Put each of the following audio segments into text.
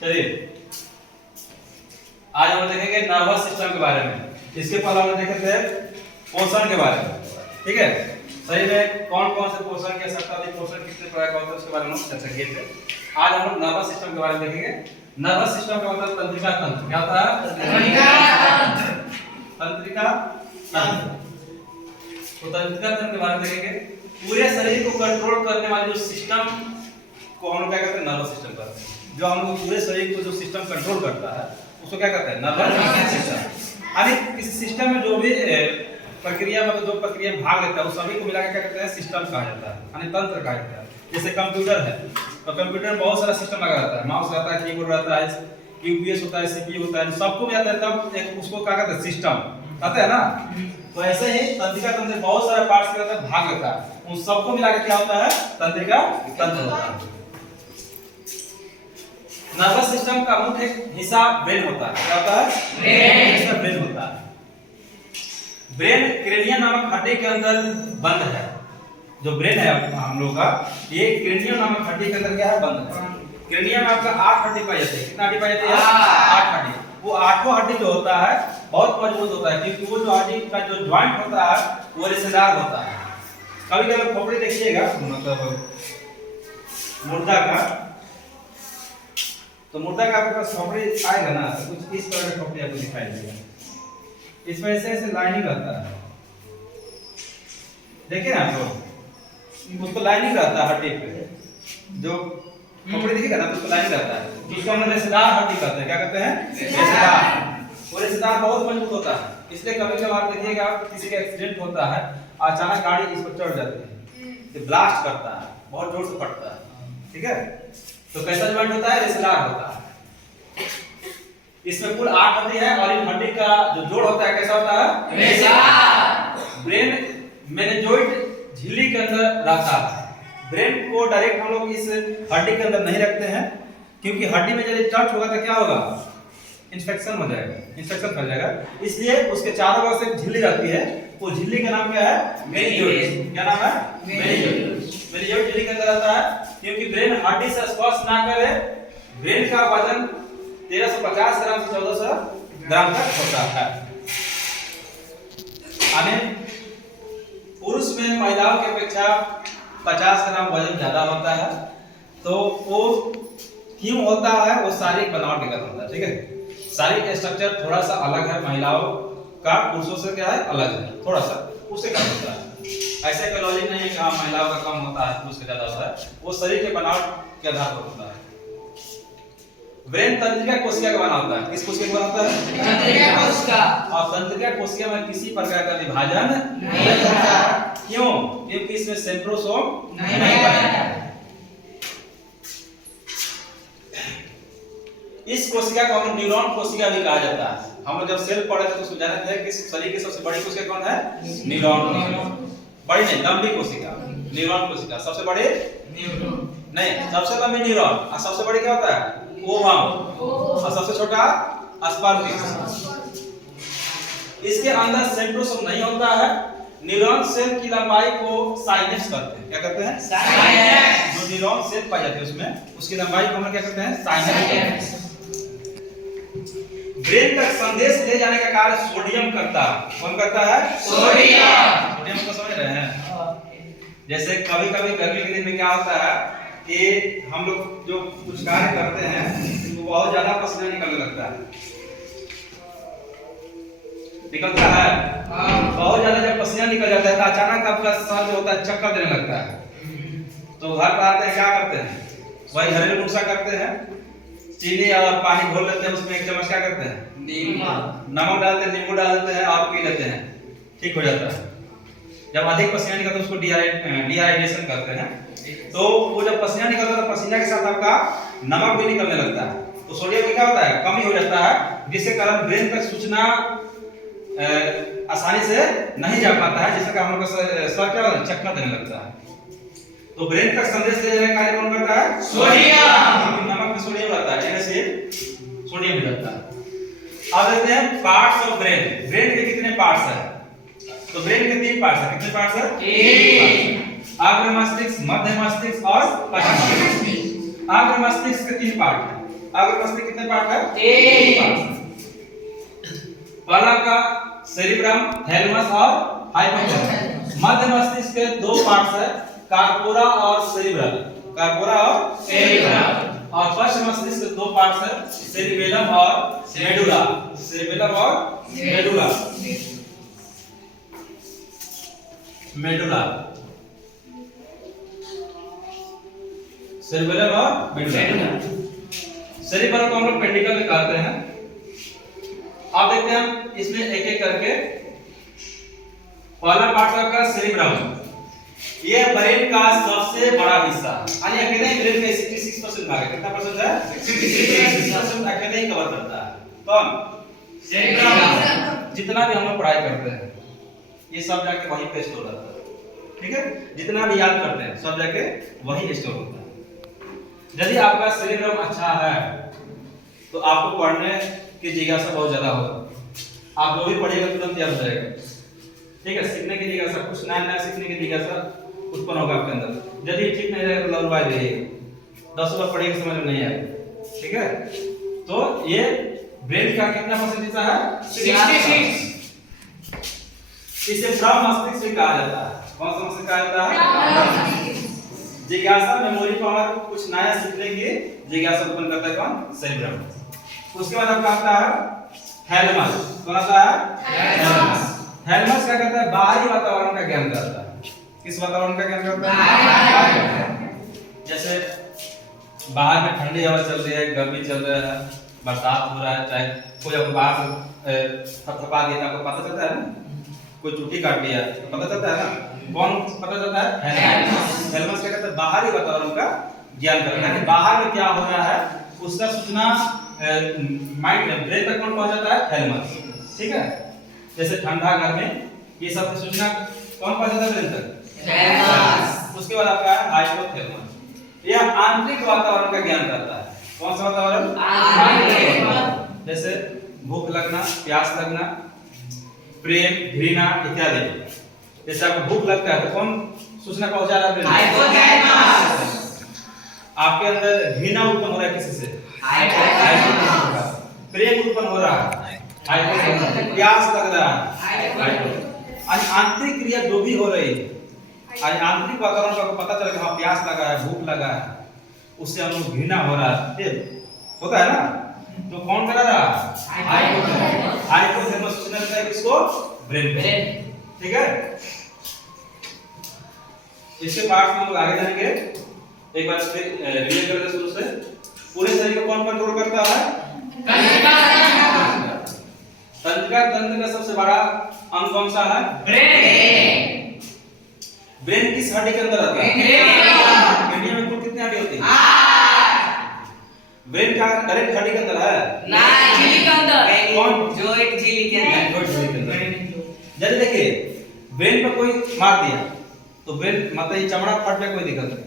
चलिए आज हम देखेंगे नर्वस सिस्टम के बारे में। इसके पहले हम देखे थे पोषण के बारे में, ठीक है। शरीर में कौन कौन से पोषण की आवश्यकता होती है, पोषण कितने प्रकार का होता है, उसके बारे में हम चर्चा किए थे। आज हम लोग नर्वस सिस्टम के बारे में देखेंगे। नर्वस सिस्टम का मतलब तंत्रिका तंत्र। क्या होता है? तंत्रिका तंत्र। तो तंत्रिका तंत्र के बारे में देखेंगे। पूरे शरीर को कंट्रोल करने वाले जो सिस्टम को हम लोग क्या कहते हैं? नर्वस सिस्टम कहते हैं। जो हम लोग पूरे शरीर को जो सिस्टम कंट्रोल करता है उसको क्या कहते हैं? Nervous system. यानी इस सिस्टम में जो भी प्रक्रिया मतलब जो प्रक्रिया में भाग लेता है उस सभी को मिलाकर क्या कहते हैं? सिस्टम कहा जाता है, यानी तंत्र कहा जाता है। जैसे कंप्यूटर है तो कंप्यूटर में बहुत सारा सिस्टम लगा रहता है, माउस रहता है, कीबोर्ड रहता है, यूपीएस होता है, सीपीयू होता है, सबको मिलाता है तब एक उसको क्या कहते हैं? सिस्टम कहते हैं ना। तो ऐसे ही तंत्रिका तंत्र बहुत सारे पार्ट्स के अंदर भाग लेता है, उन सबको मिलाकर क्या होता है? तंत्रिका तंत्र होता है। नर्वस सिस्टम का मुख्य हिस्सा ब्रेन होता है। क्या होता है? ब्रेन होता है। ब्रेन क्रेनियम नामक हड्डी के अंदर बंद है। जो ब्रेन है हम लोग का, ये क्रेनियम नामक हड्डी के अंदर क्या है? बंद है। क्रेनियम में आपका 8 हड्डी पाई जाती है। कितना हड्डी पाई जाती है? 8 हड्डी। वो 8वां हड्डी जो होता है बहुत मजबूत होता है, क्योंकि वो जो हड्डी का जो जॉइंट होता है वो रिश्तेदार होता है। कभी कभी खोपड़ी देखिएगा मतलब मुर्दा का, तो मुर्दा का आपके पास खोपड़ी आएगा ना तो कुछ इस तरह का खोपड़ी आपको दिखाई देगा। इसमें ऐसे लाइनिंग रहता है, देखिए ना आप लोग, उसको लाइनिंग रहता है हड्डी पे। जो खोपड़ी देखिएगा ना तो उसको लाइनिंग रहता है, जिसको हम रेशेदार हड्डी कहते हैं। क्या कहते हैं? रेशेदार। वो रेशेदार बहुत मजबूत होता है, इसलिए कभी कभार देखिएगा किसी का एक्सीडेंट होता है, अचानक गाड़ी इस पर चढ़ जाती है तो ब्लास्ट करता है, बहुत जोर से फटता है, ठीक है। तो कैसा जॉइंट होता है? रेशेदार होता है। इसमें कुल 8 हड्डी है और इन हड्डी का जो जोड़ होता है कैसा होता है? रेशेदार। ब्रेन मेनिंजोइड झिल्ली के अंदर रहता है। ब्रेन को डायरेक्ट हम लोग इस हड्डी के अंदर नहीं रखते हैं, क्योंकि हड्डी में जब टच होगा तो क्या होगा? इंफेक्शन हो जाएगा, इंफेक्शन फैल जाएगा। इसलिए उसके चारों ओर से झिल्ली रहती है। वो झिल्ली का नाम क्या है? मेनिंजोइड। क्या नाम है? मेनिंजोइड। मेनिंजोइड झिल्ली के अंदर रहता है, क्योंकि ब्रेन हड्डी से स्पर्श ना करे। ब्रेन का वजन 1350 ग्राम से 1400 ग्राम तक होता है। यानी पुरुष में महिलाओं की अपेक्षा 50 ग्राम वजन ज्यादा होता है। तो वो क्यों होता है? वो शारीरिक बनावट के कारण होता है, ठीक है। शारीरिक स्ट्रक्चर थोड़ा सा अलग है महिलाओं का, पुरुषों से क्या है? अलग है थोड़ा सा, उससे कम होता है। ऐसे का लॉजिक नहीं है कि हाँ महिलाओं का कम होता है पुरुष का ज्यादा होता है, वो शरीर के बनावट के आधार पर होता है। ब्रेन तंत्रिका कोशिका का बना होता है। किस कोशिका का बना होता है? तंत्रिका कोशिका। और तंत्रिका कोशिका में किसी प्रकार का विभाजन नहीं होता। क्यों? क्योंकि इसमें सेंट्रोसोम नहीं है। इस कोशिका को हम न्यूरॉन कोशिका भी कहा जाता है। हम लोग जब सेल पढ़े थे तो उसमें जाने थे कि शरीर की सबसे बड़ी कोशिका कौन है? न्यूरॉन। बड़ी नहीं, लंबी कोशिका न्यूरॉन कोशिका। सबसे बड़ी न्यूरॉन नहीं, सबसे लंबी न्यूरॉन। और सबसे बड़ी क्या होता है? ओवम। और सबसे छोटा स्पर्म। इसके अंदर सेंट्रोसोम नहीं होता है। न्यूरॉन सेल की लंबाई को साइनेप्स कहते हैं। क्या कहते हैं? साइनेप्स। जो न्यूरॉन सेल पाई जाती है उसमें उसकी लंबाई को हम क्या कहते हैं? साइनेप्स। ब्रेन तक संदेश ले जाने का कार्य सोडियम करता है। कौन करता है? सोडियम। सोडियम को समझ रहे हैं? जैसे कभी कभी गर्मी के दिन में क्या होता है कि हम लोग जो कुछ कार्य करते हैं तो बहुत ज्यादा पसीना निकलने लगता है, निकलता है। बहुत ज्यादा जब पसीना निकल जाता है तो अचानक आपका सर जो होता है चक्कर देने लगता है। तो घर पर आते हैं, क्या करते हैं? वही घरेलू नुस्खा करते हैं, चीनी और पानी घोल लेते हैं, उसमें 1 चम्मच क्या करते हैं? नमक डालते हैं, नींबू डाल देते हैं और पी लेते हैं, ठीक हो जाता है। जब अधिक पसीना निकलता है उसको डिहाइड्रेशन करते हैं। तो वो जब पसीना निकलता है तो पसीना के साथ आपका नमक भी निकलने लगता है, तो सोडियम की क्या होता है? कमी हो जाता है, जिसके कारण ब्रेन तक सूचना आसानी से नहीं जा पाता है, जिससे हम लोग का सर क्या होता है? चक्कर देने लगता है। तो ब्रेन तक संदेश ले जाने का कार्य कौन करता है? सोडियम। नमक में सोडियम रहता है, NaCl सोडियम भी रहता है। अब देखते हैं पार्ट्स ऑफ ब्रेन। ब्रेन के कितने पार्ट्स हैं? तो ब्रेन के 3 पार्ट्स हैं। कितने पार्ट्स हैं? 3। अग्र मस्तिष्क, मध्य मस्तिष्क और पश्च मस्तिष्क। अग्र मस्तिष्क के 3 पार्ट है। अग्र मस्तिष्क कितने पार्ट है? 3 पार्ट। पहला का सेरिब्रम, थैलेमस और हाइपोथैलेमस। मध्य मस्तिष्क के 2 पार्ट्स है, कार्पोरा और सेरिब्रम। कार्पोरा और सेरिब्रम। और पश्च मस्तिष्क के 2 पार्ट्स है, सेरिबेलम और मेडुला। सेरिबेलम और मेडुला। मेडुला, सेरिबेलम और मेडुला। सेरिबेलम को हम लोग पेंडिकल में कहते हैं। अब देखते हैं हम इसमें एक एक करके। पहला पार्ट का सेरिब्रम, ये ब्रेन का सबसे बड़ा हिस्सा है। यानी अकेले ही ब्रेन में 66% भाग है। कितना परसेंट है? 66% अकेले ही कवर करता है। कौन? सेरिब्रम। जितना भी हम लोग पढ़ाई करते हैं ये सब जाके वहीं पे स्टोर होता है। ठीक है, जितना भी याद करते हैं सब जाके वहीं स्टोर होता है। यदि आपका सेरिब्रम अच्छा है तो आपको पढ़ने की जिज्ञासा बहुत ज्यादा होगा। आप जो भी पढ़ेगा तुरंत याद हो जाएगा। ठीक है, सीखने की जिज्ञासा, कुछ नया नया सीखने की जिज्ञासा उत्पन्न होगा आपके अंदर। यदि ठीक नहीं रहेगा तो लौटवा दीजिएगा, 10 बार पढ़ेंगे समझ में नहीं आएगा। ठीक है, तो ये ब्रेन का कितना परसेंट हिस्सा है? 66। इसे प्रमस्तिष्क भी कहा जाता है। कौन सा मस्तिष्क कहा जाता है? जिज्ञासा, मेमोरी पावर, कुछ नया सीखने की जिज्ञासा उत्पन्न करता है कौन? सेरिब्रम। उसके बाद आपका आता है थैलेमस। कौन आता है? थैलेमस। थैलेमस क्या करता है? बाहरी वातावरण का ज्ञान करता है। किस वातावरण का ज्ञान करता है? जैसे बाहर में ठंडी हवा चल रही है, गर्मी चल रहा है, बरसात हो रहा है, चाहे कोई आपको बाहर से थपथपा दिया, आपको पता चलता है ना? कोई चुट्टी काट लिया तो पता चलता है ना? कौन पता चलता है? थैलेमस। थैलेमस क्या करता है? बाहरी वातावरण का ज्ञान करता है कि बाहर में क्या हो रहा है उसका सूचना माइंड में, ब्रेन तक कौन पहुंच जाता है? थैलेमस। ठीक है, जैसे ठंडा घर में ये सब सूचना कौन पहुंच जाता है? ब्रेन तक, थैलेमस। उसके बाद आपका है हाइपोथैलेमस। यह आंतरिक वातावरण का ज्ञान करता है। कौन सा वातावरण? आंतरिक। जैसे भूख लगना, प्यास लगना, प्रेम, घृणा इत्यादि। जैसे आपको भूख लगता है तो कौन सूचना पहुंचा रहा है? हाइपोथैलेमस। आपके अंदर घृणा उत्पन्न हो रहा है किसी से? हाइपोथैलेमस। प्रेम उत्पन्न हो रहा है? हाइपोथैलेमस। प्यास लग रहा है? हाइपोथैलेमस। आंतरिक क्रिया जो भी हो रही है, आंतरिक वातावरण का आपको पता चला कि हाँ प्यास लगा है, भूख लगा है, उससे हम लोग घृणा हो रहा है, होता है ना? तो कौन करा रहा है? हाइपोथैलेमस। हाइपोथैलेमस सूचना देता है किसको? ब्रेन को। ठीक है, इसके पार्ट में हम लोग आगे जाएंगे। एक बार फिर रिवीजन करते हैं शुरू से। पूरे शरीर को कौन कंट्रोल करता है? तंत्रिका तंत्र का सबसे बड़ा अंग कौन सा है? ब्रेन। ब्रेन किस हड्डी के अंदर आता है? इंडिया में कुल कितनी हड्डी होती है? 8। ब्रेन का डायरेक्ट हड्डी के अंदर है? नहीं, झिल्ली के अंदर। कौन? जो एक झिल्ली के अंदर। जैसे देखिए ब्रेन पे कोई मार दिया तो ब्रेन मतलब ये चमड़ा फट जाए कोई दिक्कत नहीं।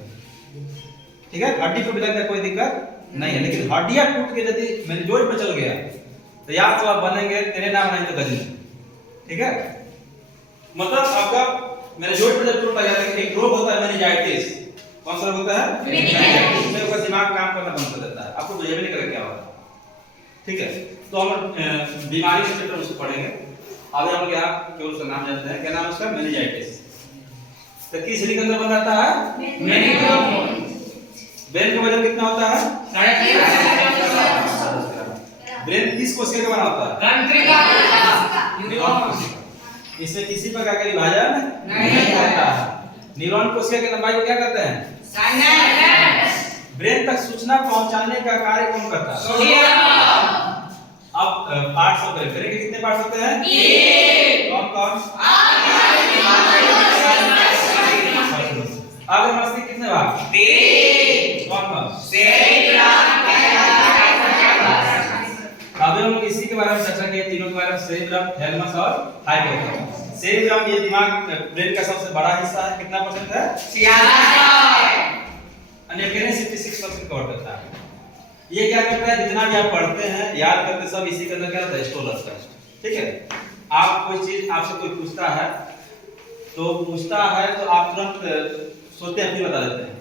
ठीक है, हड्डी पे भी लग जाए कोई दिक्कत नहीं है। लेकिन हड्डियां टूट के यदि मेनिंजेस पे चल गया तो या तो आप बनेंगे तेरे नाम नहीं तो गजनी। ठीक है, मतलब आपका मेनिंजेस पे जब टूट जाता है, एक रोग होता है मेनिंजाइटिस। कौन सा रोग होता है? मेनिंजाइटिस। उसमें आपका दिमाग काम करना बंद कर देता है, आपको बुझे भी नहीं करेगा क्या होता है। ठीक है, तो हम बीमारी के चैप्टर उसको पढ़ेंगे। अभी हम यहाँ केवल उसका नाम जानते हैं, क्या नाम है उसका? मेनिंजाइटिस। तो किस झिल्ली के अंदर बन जाता है? मेनिंजेस। ब्रेन का वजन कितना होता है? 3.5। ब्रेन किस कोशिका का बना होता है? तंत्रिका। इसमें किसी प्रकार का विभाजन नहीं होता है। न्यूरॉन कोशिका की लंबाई को क्या कहते हैं? सिनेप्स। ब्रेन तक सूचना पहुंचाने का कार्य कौन करता है? सोडियम। अब पार्ट्स ऑफ ब्रेन, ब्रेन के कितने पार्ट्स होते हैं? 3। कौन कौन? अग्र मस्तिष्क कितने भाग? 3। कौन कौन? सेरिब्रम। अभी हम लोग इसी के बारे में चर्चा किए, तीनों के बारे में, सेरिब्रम, थैलेमस और हाइपोथैलेमस। सेरिब्रम ये दिमाग ब्रेन का सबसे बड़ा हिस्सा है। कितना परसेंट है? 66%। अन्य कहने 66% कवर करता है। ये क्या करता है? जितना भी आप पढ़ते हैं, याद करते सब इसी के अंदर क्या होता है? स्टोर रहता है। ठीक है, आप कोई चीज आपसे कोई पूछता है तो आप तुरंत सोचते हैं फिर बता देते हैं।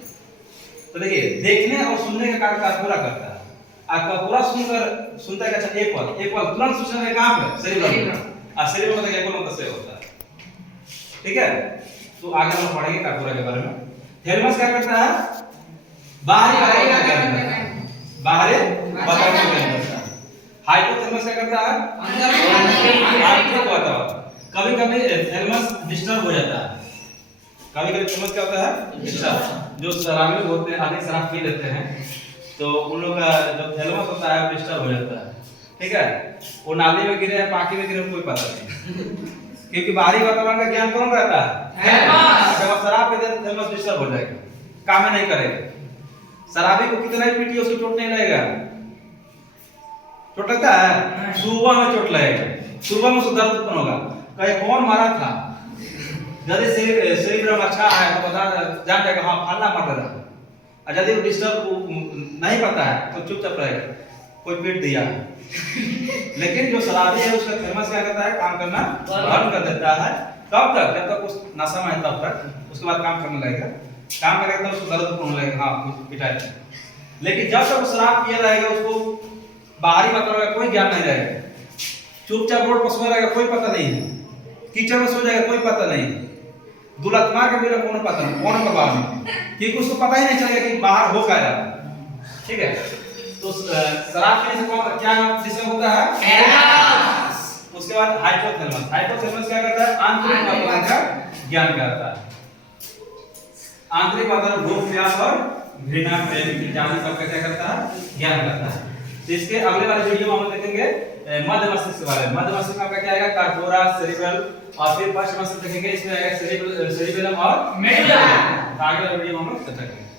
तो देखिए देखने और सुनने का कार्य कार्पोरा करता है। आपका पूरा सुनता है अच्छा एक पल तुरंत सूचना है कहां पे शरीर में, शरीर में एक पल कैसे होता है। ठीक है, तो आगे हम पढ़ेंगे कार्पोरा के बारे में। थैलेमस क्या करता है? बाहरी वातावरण क्या करता है? बाहरी वातावरण क्या करता है? हाइपोथैलेमस क्या करता है? आंतरिक वातावरण। कभी-कभी थैलेमस डिस्टर्ब हो जाता है, कभी-कभी थैलेमस क्या होता है? डिस्टर्ब। जो शराबी लोग होते हैं, अधिक शराब पी लेते हैं, तो उन लोग का जो थैलेमस होता है डिस्टर्ब हो जाता है। ठीक है, वो नाली में गिरे या पानी में गिरे कोई पता नहीं, क्योंकि बाहरी वातावरण का ज्ञान कौन रहता है? जब आप शराब पीते हैं थैलेमस डिस्टर्ब हो जाएगा, काम नहीं करेगा। शराबी को कितना ही पीटिए उसको चोट नहीं लगेगा, चोट लगता है? सुबह में चोट लगेगा, सुबह में उसको दर्द उत्पन्न होगा, कहे कौन मारा था। यदि शरीर अच्छा है तो बता जान जाएगा हाँ फलना मार रहा है। और यदि वो डिस्टर्ब नहीं पता है तो चुपचाप रहेगा, कोई पीट दिया। लेकिन जो शराबी है उसका थैलेमस क्या करता है? काम करना बंद कर देता है। कब तक? जब तक उस नशा में है तब तक। उसके बाद काम करने लगेगा, काम करेगा तो उसको दर्द होने लगेगा, हाँ कुछ पिटाई। लेकिन जब तक वो शराब पिया रहेगा उसको बाहरी वातावरण का कोई ज्ञान नहीं रहेगा, चुपचाप रोड पर सो रहेगा, कोई पता नहीं है, कीचड़ में सो जाएगा, कोई पता नहीं, दुलत मार के मेरा कौन पता नहीं, कौन प्रभाव नहीं, क्योंकि उसको पता ही नहीं चलेगा कि बाहर हो क्या रहा है। ठीक है, तो शराब पीने से क्या सिस्टम होता है? उसके बाद हाइपोथैलेमस। हाइपोथैलेमस क्या करता है? आंतरिक वातावरण का ज्ञान करता है। आंतरिक वातावरण भूख, प्यास और घृणा, प्रेम की जान सबका क्या करता है? ज्ञान करता है। तो इसके अगले वाले वीडियो में हम देखेंगे मध्य मस्तिष्क के बारे में। मध्य मस्तिष्क में आपका क्या आएगा? कार्पोरा, सेरिब्रल, और फिर पश्च मस्तिष्क देखेंगे, इसमें आएगा सेरिबेलम और मेडुला। आगे वाले वीडियो में हम लोग चर्चा करेंगे।